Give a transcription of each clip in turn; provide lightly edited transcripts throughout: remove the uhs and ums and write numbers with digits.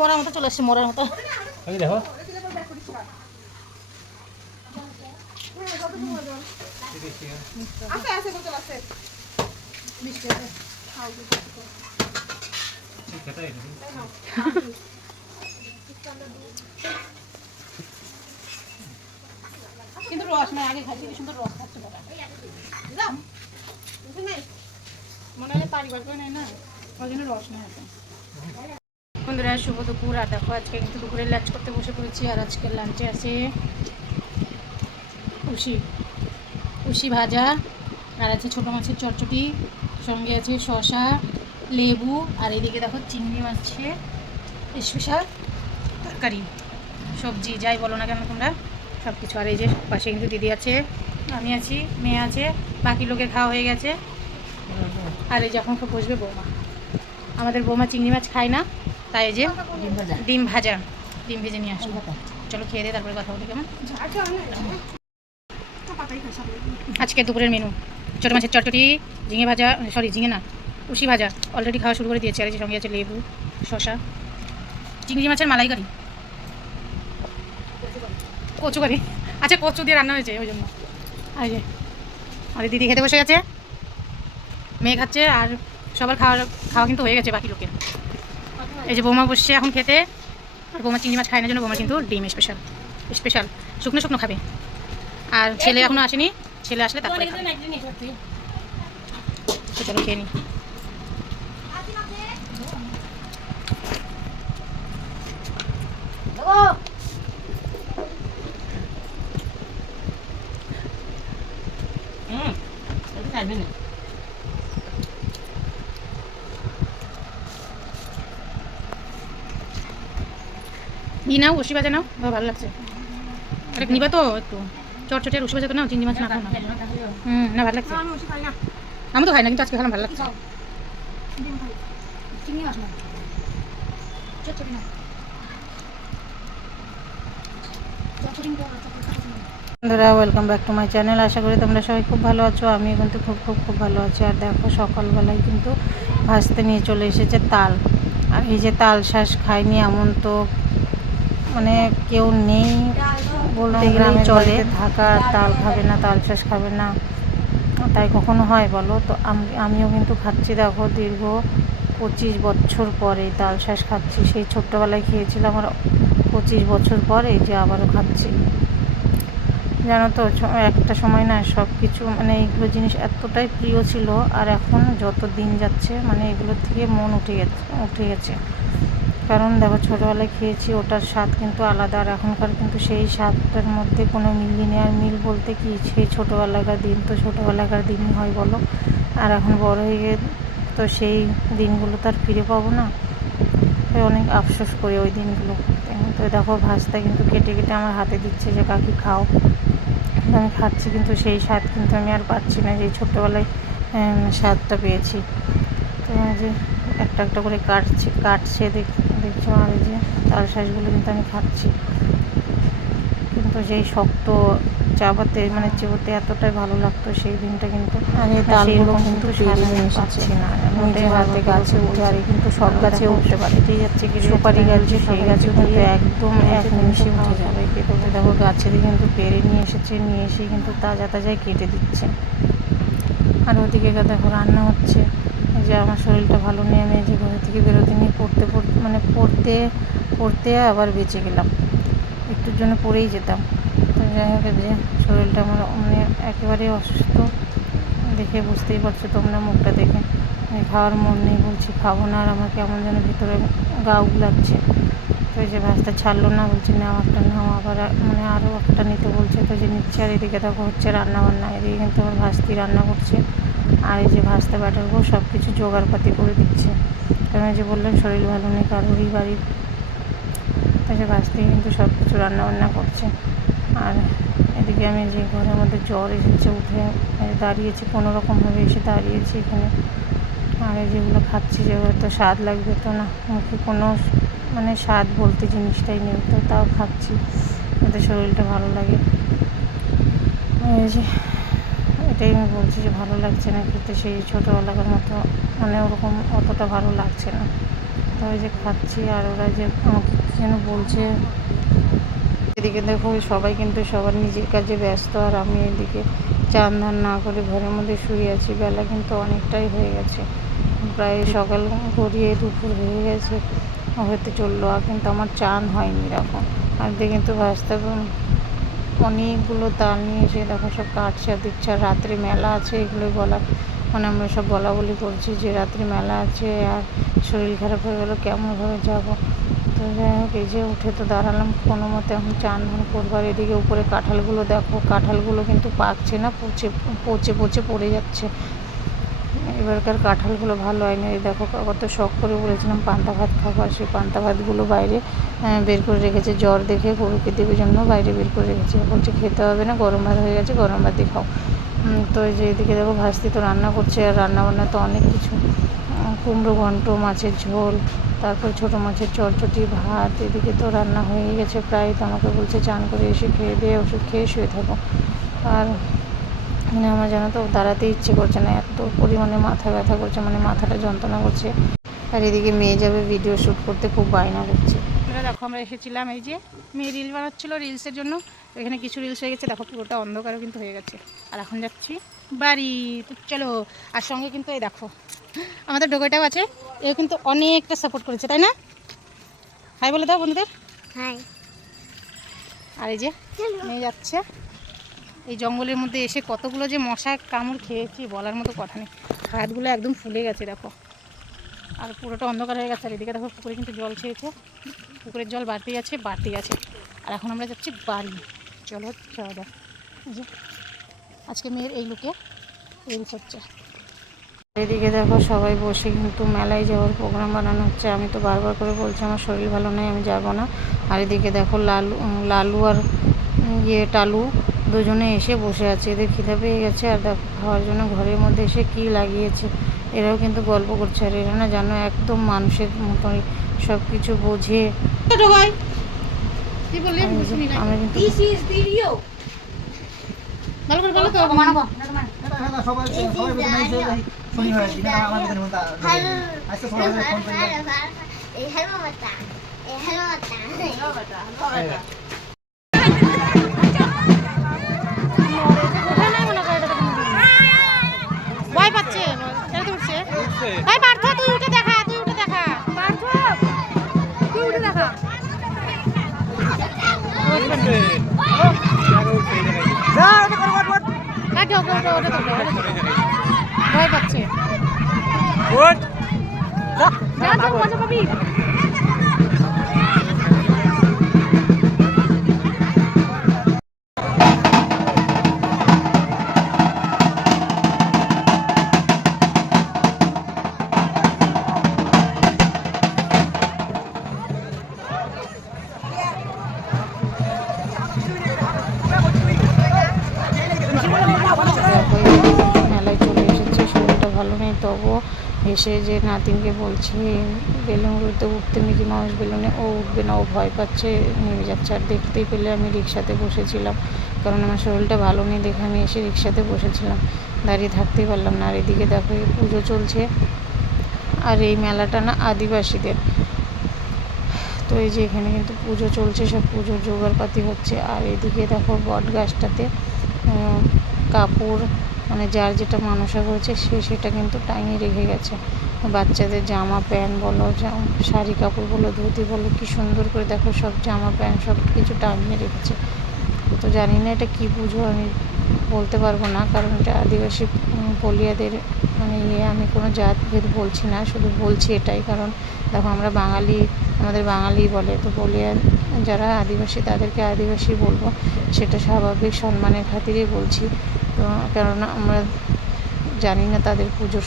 মরার মতো চলে আসছে, মরার মতো। দেখো কিন্তু রস নাই, আগে খাচ্ছি কি সুন্দর রস খাচ্ছে বাবা। মনে হয় তারি বার করে নেয় না, ওই জন্য রস নেই এখন। বন্ধুরা শুভ দুপুর। আর দেখো আজকে কিন্তু দুপুরে লাঞ্চ করতে বসে পড়েছি। আর আজকের লাঞ্চে আছে উশি ভাজা, আর আছে ছোটো মাছের চটচটি, সঙ্গে আছে শসা, লেবু, আর এদিকে দেখো চিংড়ি মাছের স্পেশাল তরকারি, সবজি যাই বলো না কেন তোমরা, সব কিছু। আর এই যে পাশে কিন্তু দিদি আছে, আমি আছি, মেয়ে আছে, বাকি লোকের খাওয়া হয়ে গেছে। আর এই যখন খুব বসবে বৌমা, আমাদের বৌমা চিংড়ি মাছ খায় না, তাই এই যে ডিম ভাজা, ডিম ভেজে নিয়ে আসবো। চলো খেয়ে দিয়ে তারপরে কথা বলি কেমন। আজকে দুপুরের মেনু ছোটো মাছের চটচটি, ঝিঙে ভাজা, সরি ঝিঙে না, উশি ভাজা অলরেডি খাওয়া শুরু করে দিয়েছে। আর সঙ্গে আছে লেবু, শসা, চিংড়ি মাছের মালাইকারি, কচু কারি, আচ্ছা কচু দিয়ে রান্না হয়েছে ওই জন্য। আর যে আমাদের দিদি খেতে বসে গেছে, মেয়ে খাচ্ছে, আর সবার খাওয়া কিন্তু হয়ে গেছে বাকি লোকের। এই যে বৌমা বসছে এখন খেতে, আর বৌমা চিংড়ি মাছ খায় না জন্য বৌমা কিন্তু ডিম স্পেশাল শুকনো শুকনো খাবে। আর ছেলে এখনো আসেনি, ছেলে আসলে তারপরে চলো খেয়ে নিই। নাও উশি ভাজা নাও, ভালো লাগছে। আরে নিবা তো একটু চটচটের উশি ভাজা তো নাও, চিংড়ি মাছ না খাও না। না ভালো লাগছে, আমি তো খাই না কিন্তু আজকে খেলাম ভালো লাগছে। বন্ধুরা welcome back to my channel. আশা করি তোমরা সবাই খুব ভালো আছো, আমিও কিন্তু খুব ভালো আছি। আর দেখো সকালবেলায় কিন্তু ভাজতে নিয়ে চলে এসেছে তাল। আর এই যে তাল শাঁস খায়নি এমন তো মানে কেউ নেই বলতে গেলেই চলে, থাকা তাল খাবে না, তাল শাঁস খাবে না, তাই কখনো হয় বলো তো। আমিও কিন্তু খাচ্ছি দেখো, দীর্ঘ 25 বছর পরে তাল শাঁস খাচ্ছি। সেই ছোট্টবেলায় খেয়েছিলাম, আর 25 বছর পরে যে আবারও খাচ্ছি। জানো তো একটা সময় না সব কিছু মানে এইগুলো জিনিস এতটাই প্রিয় ছিল, আর এখন যত দিন যাচ্ছে মানে এগুলোর থেকে মন উঠে গেছে। কারণ দেখো ছোটোবেলায় খেয়েছি, ওটার স্বাদ কিন্তু আলাদা, আর এখনকার কিন্তু সেই স্বাদটার মধ্যে কোনো মিলই নেই। আর মিল বলতে কি, সেই ছোটোবেলাকার দিন তো ছোটোবেলাকার দিনই হয় বলো, আর এখন বড় হয়ে গিয়ে তো সেই দিনগুলো তো আর ফিরে পাবো না। তাই অনেক আফসোস করি ওই দিনগুলো। তো দেখো ভাজটা কিন্তু কেটে কেটে আমার হাতে দিচ্ছে যে কাকি খাও, আমি খাচ্ছি, কিন্তু সেই স্বাদ কিন্তু আমি আর পাচ্ছি না, যে ছোটোবেলায় স্বাদটা পেয়েছি। তো যে একটা একটা করে কাটছে দেখছো। আর এই যে তাল শাঁসগুলো কিন্তু আমি খাচ্ছি, কিন্তু যেই শক্ত চাবাতে মানে চেবোতে এতটাই ভালো লাগতো সেই দিনটা কিন্তু। আর এই তালগুলো কিন্তু স্বাদ আমি পাচ্ছি না, নিজে হাতে গাছে উঠে। আর কিন্তু সব গাছে উঠতে পারে, এটাই যাচ্ছে কি সুপারি গাছে, সেই গাছে কিন্তু একদম এক নিমিষে উঠে যাবে। কেটে দেখো গাছেরই কিন্তু পেরে নিয়ে এসে কিন্তু তাজাই কেটে দিচ্ছে। আর ওদিকে দেখো রান্না হচ্ছে। এই যে আমার শরীরটা ভালো নেই, আমি যে ঘর থেকে বেরোতে নিয়ে পড়তে আবার বেঁচে গেলাম, একটুর জন্য পড়েই যেতাম। তো যাই হোক, যে শরীরটা আমার মানে একেবারে অসুস্থ, দেখে বুঝতেই পারছো তোমরা মুখটা দেখে। খাওয়ার মন নেই, বলছি খাবো না, আর আমার কেমন যেন ভিতরে গা উগলাচ্ছে। তো এই যে ভাজটা ছাড়লো না, বলছি নাও একটা নাও, আবার মানে আরও একটা নিতে বলছে, তো যে নিচ্ছে। আর এদিকে দেখো হচ্ছে রান্নাবান্না, এদিকে কিন্তু আমার ভাস্তি রান্না করছে, আর এই যে ভাজতে ব্যাটারগুলো সব কিছু জোগাড়পাতি করে দিচ্ছে। কারণ এই যে বললেন শরীর ভালো নেই কারোরই বাড়ির, তো যে ভাস্তি কিন্তু সব কিছু রান্নাবান্না করছে। আর এদিকে আমি যে ঘরের মধ্যে জ্বর এসেছে, উঠে দাঁড়িয়েছি, কোনোরকমভাবে এসে দাঁড়িয়েছি এখানে। আর যেগুলো খাচ্ছি, যেগুলো তো স্বাদ লাগবে তো না, মুখে কোনো মানে স্বাদ বলতে জিনিসটাই নেই, তো তাও খাচ্ছি যাতে শরীরটা ভালো লাগে। এই যে এটাই আমি বলছি যে ভালো লাগছে না খেতে, সেই ছোটোবেলাকার মতো মানে ওরকম অতটা ভালো লাগছে না। তো ওই যে খাচ্ছি, আর ওরা যে আমাকে কী যেন বলছে। এদিকে দেখো সবাই কিন্তু সবার নিজের কাজে ব্যস্ত, আর আমি এদিকে চান ধান না করে ঘরের মধ্যে শুয়ে আছি। বেলা কিন্তু অনেকটাই হয়ে গেছে, প্রায় সকাল গড়িয়ে দুপুর হয়ে গেছে, হতে চললো, আর কিন্তু আমার চান হয়নি এরকম। আর এদিকে কিন্তু ভাজতে অনেকগুলো তাল নিয়ে এসে দেখো সব কাটছে আর দিচ্ছে। আর রাত্রে মেলা আছে, এগুলোই বলা, মানে আমরা সব বলা বলি করছি যে রাত্রে মেলা আছে, আর শরীর খারাপ হয়ে গেলো কেমনভাবে যাবো। তো যাই হোক, এই যে উঠে তো দাঁড়ালাম কোনো মতে, এখন চান ধান করবার। এদিকে উপরে কাঁঠালগুলো দেখো, কাঁঠালগুলো কিন্তু পাকছে না, পচে পচে পচে পড়ে যাচ্ছে। এবারকার কাঁঠালগুলো ভালো হয়নি। এই দেখো কত শখ করে বলেছিলাম পান্তা ভাত খাবার, সেই পান্তা ভাতগুলো বাইরে বের করে রেখেছে, জ্বর দেখে গরুকে দেবে জন্য বাইরে বের করে রেখেছে। বলছে খেতে হবে না, গরম ভাত হয়ে গেছে, গরম ভাতই খাও। তো এই যে এদিকে দেখো ভাস্তি তো রান্না করছে, আর রান্নাবান্না তো অনেক কিছু, কুমড়ো ঘন্ট, মাছের ঝোল, তারপর ছোটো মাছের চটচটি, ভাত। এদিকে তো রান্না হয়ে গেছে প্রায়। তো আমাকে বলছে চান করে এসে খেয়ে দিয়ে ওষুধ খেয়ে শুয়ে থাকো। আর মানে আমার জানো তো দাঁড়াতে ইচ্ছে করছে না, এত পরিমাণে মাথা ব্যথা করছে, মানে মাথাটা যন্ত্রণা করছে। আর এদিকে মেয়ে যাবে ভিডিও শ্যুট করতে, খুব বায়না করছে। দেখো আমরা এসেছিলাম, এই যে মেয়ে রিল বানাচ্ছিলো রিলসের জন্য, এখানে কিছু রিলস হয়ে গেছে, দেখো পুরোটা অন্ধকারও কিন্তু হয়ে গেছে। আর এখন যাচ্ছি বাড়ি, তো চলো। আর সঙ্গে কিন্তু এই দেখো আমাদের ডোগাটাও আছে, এও কিন্তু অনেকটা সাপোর্ট করেছে, তাই না? হাই বলে দাও বন্ধুদের। হাই। আর এই যে মেয়ে যাচ্ছে, এই জঙ্গলের মধ্যে এসে কতগুলো যে মশা কামড় খেয়েছি বলার মতো কথা নেই। হাতগুলো একদম ফুলে গেছে দেখো, আর পুরোটা অন্ধকার হয়ে গেছে। আর এদিকে দেখো পুকুরে কিন্তু জল ছেয়েছে, পুকুরের জল বাড়তেই আছে। আর এখন আমরা যাচ্ছি বাড়ি, চলো যাওয়া যাক। যে আজকে মেয়ের এই লুকে রিলস হচ্ছে। এদিকে দেখো সবাই বসে কিন্তু মেলায় যাওয়ার প্রোগ্রাম বানানো হচ্ছে। আমি তো বারবার করে বলছি আমার শরীর ভালো নেই, আমি যাব না। আর এদিকে দেখো লালু আর টালু দুজনে এসে বসে আছে, এদের খিদে পেয়ে গেছে। আর দেখো খাওয়ার জন্য ঘরের মধ্যে এসে কি লাগিয়েছে, এরাও কিন্তু গল্প করছে। আর এরা না জানো একদম মানুষের মতনই সব কিছু বোঝে। আমরা কিন্তু ভালো করে বলো তো মানাবো সবাই শুনি হয়েছি না আমাদের মতো আজকে সবাই ফোন করে এই হ্যালো বাটা এই হ্যালো বাটা ভয় পাচ্ছে, ছেড়ে উঠছে। ভাই পার্থ তুই উঠে দেখা, পার্থ তুই উঠে দেখা। ভয় পাচ্ছে, মজা পাবি। মেলায় চলে এসেছে, শরীরটা ভালো নেই, তবুও এসে যে নাতিনকে বলছি বেলুনগুলোতে উঠতে, মিকি মাউস বেলুনে ও উঠবে না, ও ভয় পাচ্ছে, নেমে যাচ্ছে। আর দেখতেই পেলে আমি রিক্সাতে বসেছিলাম, কারণ আমার শরীরটা ভালো নেই দেখে আমি এসে রিক্সাতে বসেছিলাম, দাঁড়িয়ে থাকতেই পারলাম না। আর এদিকে দেখো পুজো চলছে, আর এই মেলাটা না আদিবাসীদের। তো এই যে এখানে কিন্তু পুজো চলছে, সব পুজোর জোগাড়পাতি হচ্ছে। আর এদিকে দেখো বট গাছটাতে কাপড়, মানে যার যেটা মানসা করেছে সেটা কিন্তু টাঙিয়ে রেখে গেছে। বাচ্চাদের জামা প্যান্ট বলো, শাড়ি কাপড় বলো, ধুতি বলো, কি সুন্দর করে দেখো সব জামা প্যান্ট সব কিছু টাঙিয়ে রেখেছে। তো জানি না এটা কী পুজো, আমি বলতে পারবো না, কারণ এটা আদিবাসী বলিয়াদের মানে আমি কোনো জাতভেদ বলছি না, শুধু বলছি এটাই, কারণ দেখো আমরা বাঙালি, আমাদের বাঙালি বলে, তো বলিয়া যারা আদিবাসী তাদেরকে আদিবাসী বলবো, সেটা স্বাভাবিক সম্মানের খাতিরেই বলছি। তো কেননা আমরা জানি না তাদের পুজো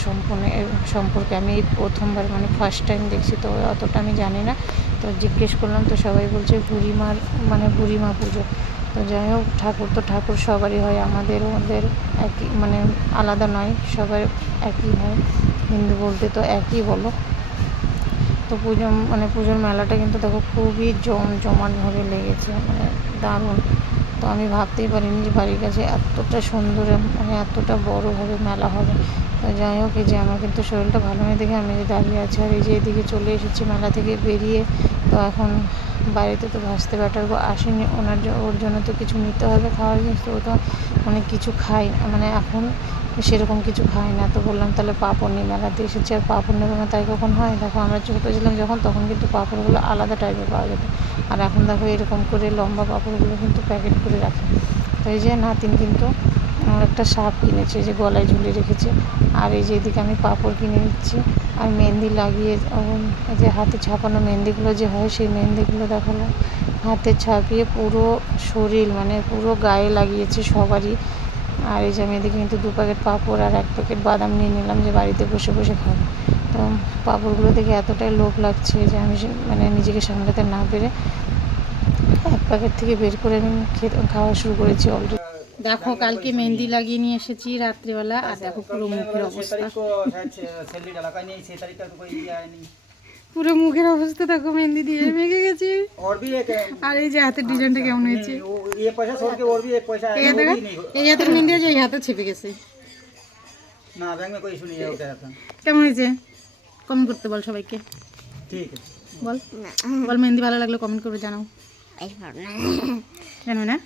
সম্পর্কে, আমি এই প্রথমবার মানে ফার্স্ট টাইম দেখছি, তো অতটা আমি জানি না। তো জিজ্ঞেস করলাম, তো সবাই বলছে বুড়িমার মানে বুড়িমা পুজো। তো যাই হোক, ঠাকুর তো ঠাকুর সবারই হয়, আমাদের ওদের একই, মানে আলাদা নয়, সবার একই হয়, হিন্দু বলতে তো একই বলো। তো পুজোর মেলাটা কিন্তু দেখো খুবই জমাটভাবে লেগেছে, মানে দারুণ। তো আমি ভাবতেই পারিনি যে বাড়ির কাছে এতটা সুন্দর, মানে এতটা বড়োভাবে মেলা হবে। তো যাই হোক, এই যে আমার কিন্তু শরীরটা ভালো নেই দেখে আমি যে দাঁড়িয়ে আছি। আর এই যে এদিকে চলে এসেছি মেলা থেকে বেরিয়ে। তো এখন বাড়িতে তো ভাসতে ব্যাটার আসেনি, ওর জন্য তো কিছু নিতে হবে খাওয়ার জিনিস। তো ও তো অনেক কিছু খাই মানে এখন সেরকম কিছু খাই না। তো বললাম তাহলে পাঁপড় নিই, মেলাতে এসেছি আর পাঁপড় নেবো না তাই কখন হয়? দেখো আমরা ছোটো ছিলাম যখন, তখন কিন্তু পাঁপড়গুলো আলাদা টাইপের পাওয়া যেত, আর এখন দেখো এরকম করে লম্বা পাঁপড়গুলো কিন্তু প্যাকেট করে রাখে। তো এই যে নাতিন কিন্তু একটা সাপ কিনেছে, যে গলায় ঝুলিয়ে রেখেছে। আর এই যে এদিকে আমি পাঁপড় কিনে নিচ্ছি আর মেহেন্দি লাগিয়ে, যে হাতে ছাপানো মেহেন্দিগুলো যে হয় সেই মেহেন্দিগুলো দেখালো হাতে ছাপিয়ে পুরো শরীর মানে পুরো গায়ে লাগিয়েছে সবারই। আর এই যে আমি এদিকে কিন্তু 2 প্যাকেট পাঁপড় আর 1 প্যাকেট বাদাম নিয়ে নিলাম যে বাড়িতে বসে বসে খাবো। তো পাঁপড়গুলো দেখে এতটাই লোভ লাগছে যে আমি মানে নিজেকে সামলাতে না পেরে 1 প্যাকেট থেকে বের করে আমি খাওয়া শুরু করেছি অলরেডি। দেখো কালকে মেহেন্দি লাগিয়ে নিয়ে এসেছি রাত্রিবেলা, আর দেখো পুরো মুখের অবস্থা, পুরো মুখের অবস্থা দেখো মেহেন্দি দিয়ে মেখে গেছি। আর এই যে হাতের ডিজাইনটা কেমন হয়েছে, এই হাতের মেহেন্দি আছে, এই হাতে ছেপে গেছে। কেমন হয়েছে কমেন্ট করতে বল সবাইকে, বল বল মেহেন্দি ভালো লাগলে কমেন্ট করে জানাও, জানো না।